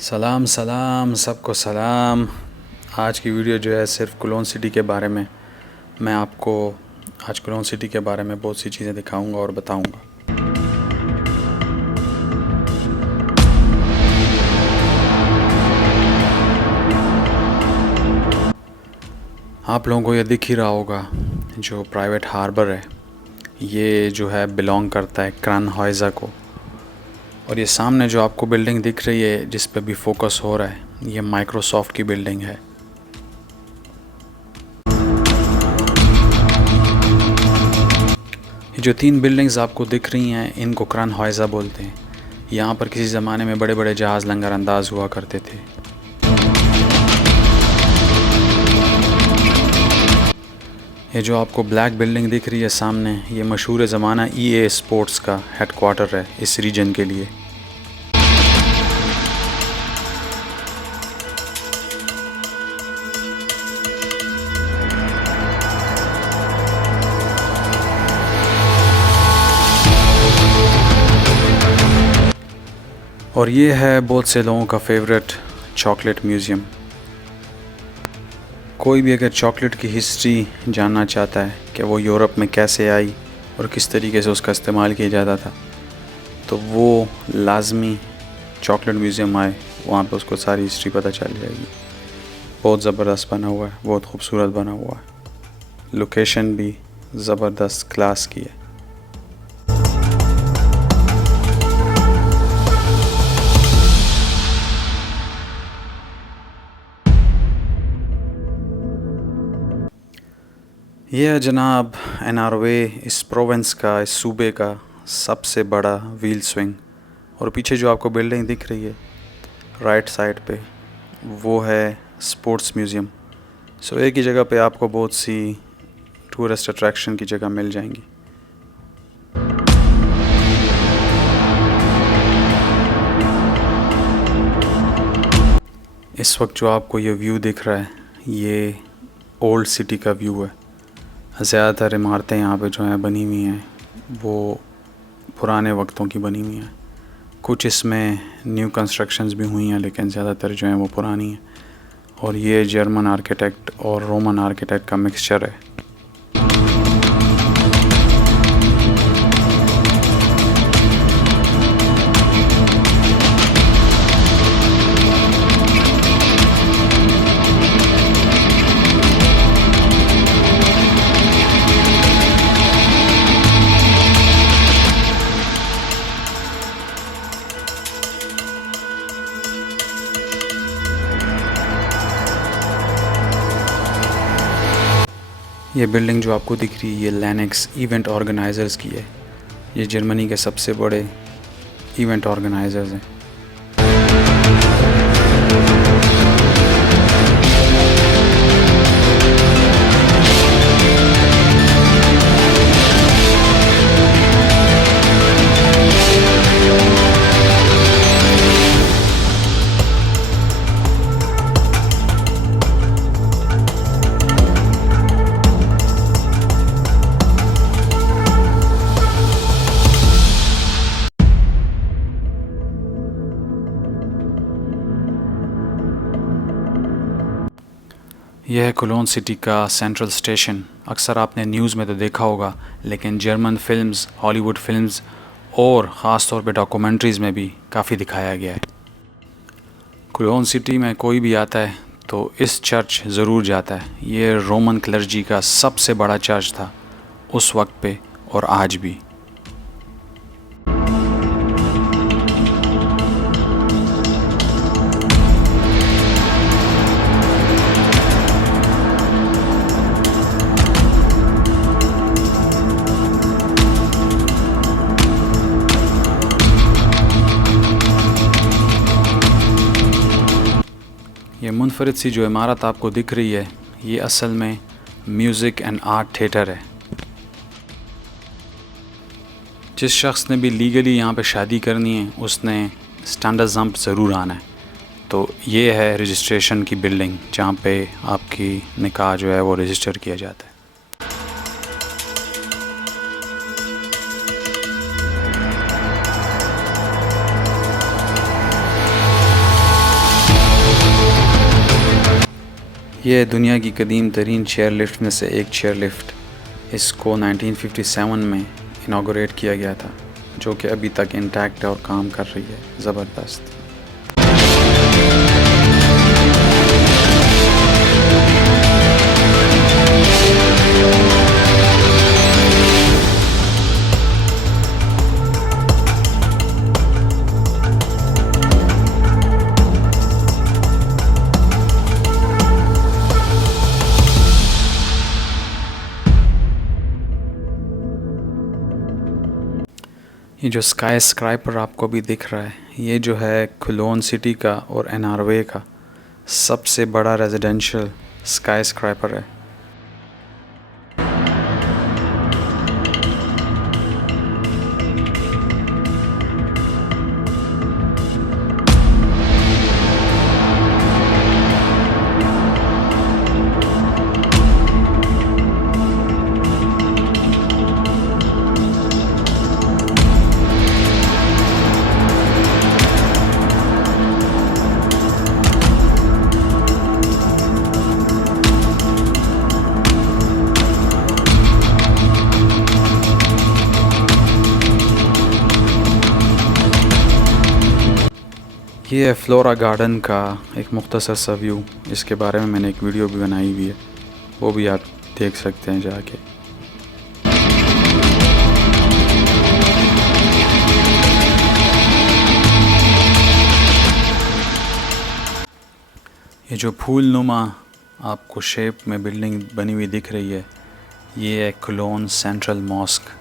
सलाम सलाम सबको सलाम। आज की वीडियो जो है सिर्फ कुलोन सिटी के बारे में। मैं आपको आज कुलोन सिटी के बारे में बहुत सी चीज़ें दिखाऊंगा और बताऊंगा। आप लोगों को ये दिख ही रहा होगा जो प्राइवेट हार्बर है, ये जो है बिलोंग करता है क्रानहाइज़र को। और ये सामने जो आपको बिल्डिंग दिख रही है जिस पे भी फोकस हो रहा है, ये माइक्रोसॉफ्ट की बिल्डिंग है। ये जो 3 बिल्डिंग्स आपको दिख रही हैं इनको क्रानहाइज़र बोलते हैं। यहाँ पर किसी ज़माने में बड़े बड़े जहाज़ लंगर अंदाज हुआ करते थे। ये जो आपको ब्लैक बिल्डिंग दिख रही है सामने, ये मशहूर ज़माना EA स्पोर्ट्स का हेडक्वार्टर है इस रीजन के लिए। और ये है बहुत से लोगों का फेवरेट चॉकलेट म्यूज़ियम। कोई भी अगर चॉकलेट की हिस्ट्री जानना चाहता है कि वो यूरोप में कैसे आई और किस तरीके से उसका इस्तेमाल किया जाता था, तो वो लाजमी चॉकलेट म्यूज़ियम आए, वहाँ पे उसको सारी हिस्ट्री पता चल जाएगी। बहुत ज़बरदस्त बना हुआ है, बहुत खूबसूरत बना हुआ है, लोकेशन भी ज़बरदस्त क्लास की है। यह है जनाब NRA, इस प्रोविंस का, इस सूबे का सबसे बड़ा व्हील स्विंग। और पीछे जो आपको बिल्डिंग दिख रही है राइट साइड पे, वो है स्पोर्ट्स म्यूज़ियम। सो एक ही जगह पे आपको बहुत सी टूरिस्ट अट्रैक्शन की जगह मिल जाएंगी। इस वक्त जो आपको ये व्यू दिख रहा है, ये ओल्ड सिटी का व्यू है। ज़्यादातर इमारतें यहाँ पे जो हैं बनी हुई हैं वो पुराने वक्तों की बनी हुई हैं। कुछ इसमें न्यू कंस्ट्रक्शंस भी हुई हैं, लेकिन ज़्यादातर जो हैं वो पुरानी हैं। और ये जर्मन आर्किटेक्ट और रोमन आर्किटेक्ट का मिक्सचर है। ये बिल्डिंग जो आपको दिख रही है, ये लैनेक्स इवेंट ऑर्गेनाइज़र्स की है। ये जर्मनी के सबसे बड़े इवेंट ऑर्गेनाइज़र्स हैं। यह है कुलोन सिटी का सेंट्रल स्टेशन। अक्सर आपने न्यूज़ में तो देखा होगा, लेकिन जर्मन फिल्म्स, हॉलीवुड फिल्म्स और ख़ास तौर पे डॉक्यूमेंट्रीज़ में भी काफ़ी दिखाया गया है। कुलोन सिटी में कोई भी आता है तो इस चर्च ज़रूर जाता है। ये रोमन क्लर्जी का सबसे बड़ा चर्च था उस वक्त पे और आज भी। ये मुनफरिद सी जो इमारत आपको दिख रही है, ये असल में म्यूज़िक एंड आर्ट थिएटर है। जिस शख्स ने भी लीगली यहाँ पे शादी करनी है उसने स्टैंडर्ड जंप ज़रूर आना है। तो ये है रजिस्ट्रेशन की बिल्डिंग जहाँ पे आपकी निकाह जो है वो रजिस्टर किया जाता है। ये दुनिया की कदीम तरीन चेयर लिफ्ट में से एक चेयर लिफ्ट। इसको 1957 में इनागोरेट किया गया था, जो कि अभी तक इंटैक्ट है और काम कर रही है। ज़बरदस्त। ये जो स्काई स्क्राइपर आपको भी दिख रहा है, ये जो है खुलोन सिटी का और एनआरवे का सबसे बड़ा रेजिडेंशियल स्काई स्क्राइपर है। ये है फ्लोरा गार्डन का एक मुख्तसर सा व्यू। इसके बारे में मैंने एक वीडियो भी बनाई हुई है, वो भी आप देख सकते हैं जाके। ये जो फूल नुमा आपको शेप में बिल्डिंग बनी हुई दिख रही है, ये है खुलोन सेंट्रल मॉस्क।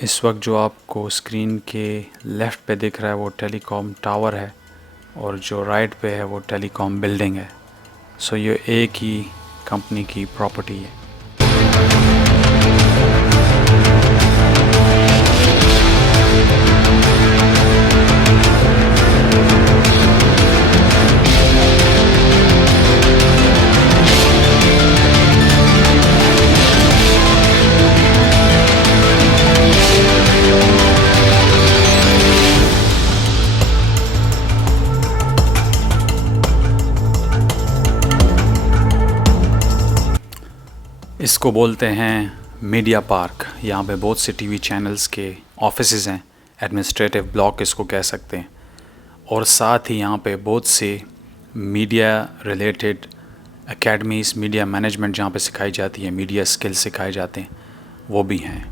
इस वक्त जो आपको स्क्रीन के लेफ़्ट पे दिख रहा है वो टेलीकॉम टावर है, और जो राइट पे है वो टेलीकॉम बिल्डिंग है। सो ये एक ही कंपनी की प्रॉपर्टी है। इसको बोलते हैं मीडिया पार्क। यहाँ पे बहुत से टीवी चैनल्स के ऑफिसेज हैं, एडमिनिस्ट्रेटिव ब्लॉक इसको कह सकते हैं, और साथ ही यहाँ पे बहुत से media related academies, media management जहाँ पे सिखाई जाती है, मीडिया स्किल्स सिखाए जाते हैं, वो भी हैं।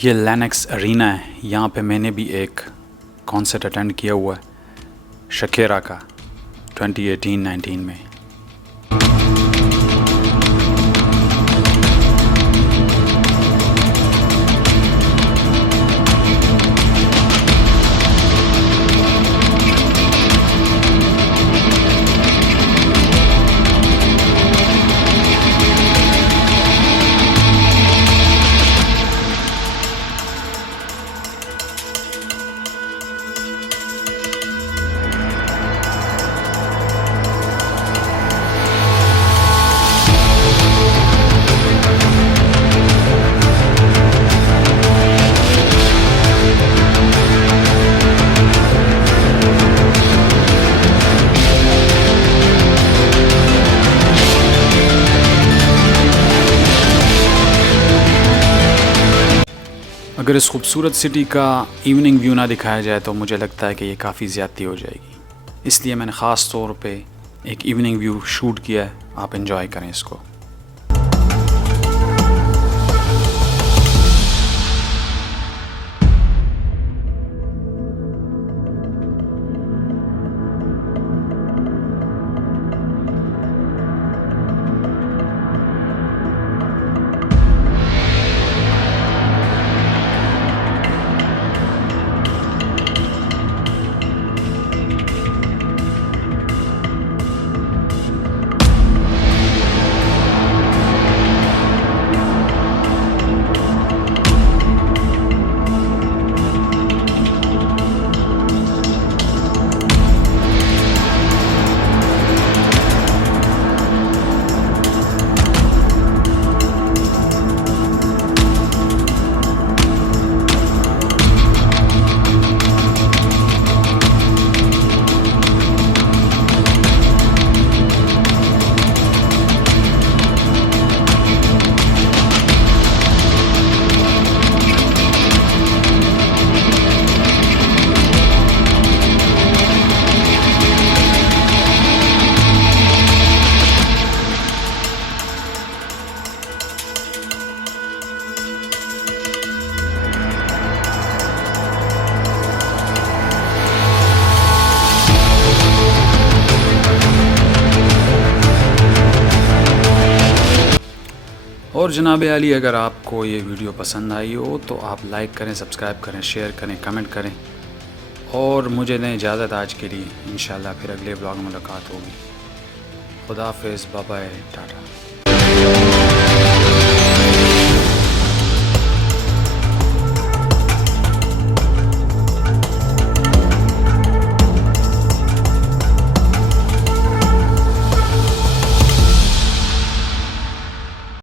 ये लैनेक्स अरीना है, यहाँ पे मैंने भी एक कॉन्सर्ट अटेंड किया हुआ है शकीरा का 2018-19 में। अगर इस खूबसूरत सिटी का इवनिंग व्यू ना दिखाया जाए तो मुझे लगता है कि ये काफ़ी ज़्यादती हो जाएगी, इसलिए मैंने ख़ास तौर पे एक इवनिंग व्यू शूट किया है। आप एंजॉय करें इसको। और जनाब आली, अगर आपको ये वीडियो पसंद आई हो तो आप लाइक करें, सब्सक्राइब करें, शेयर करें, कमेंट करें और मुझे दें इजाज़त आज के लिए। इंशाल्लाह फिर अगले व्लॉग में मुलाकात होगी। खुदा हाफिज़, बाय बाय, टाटा।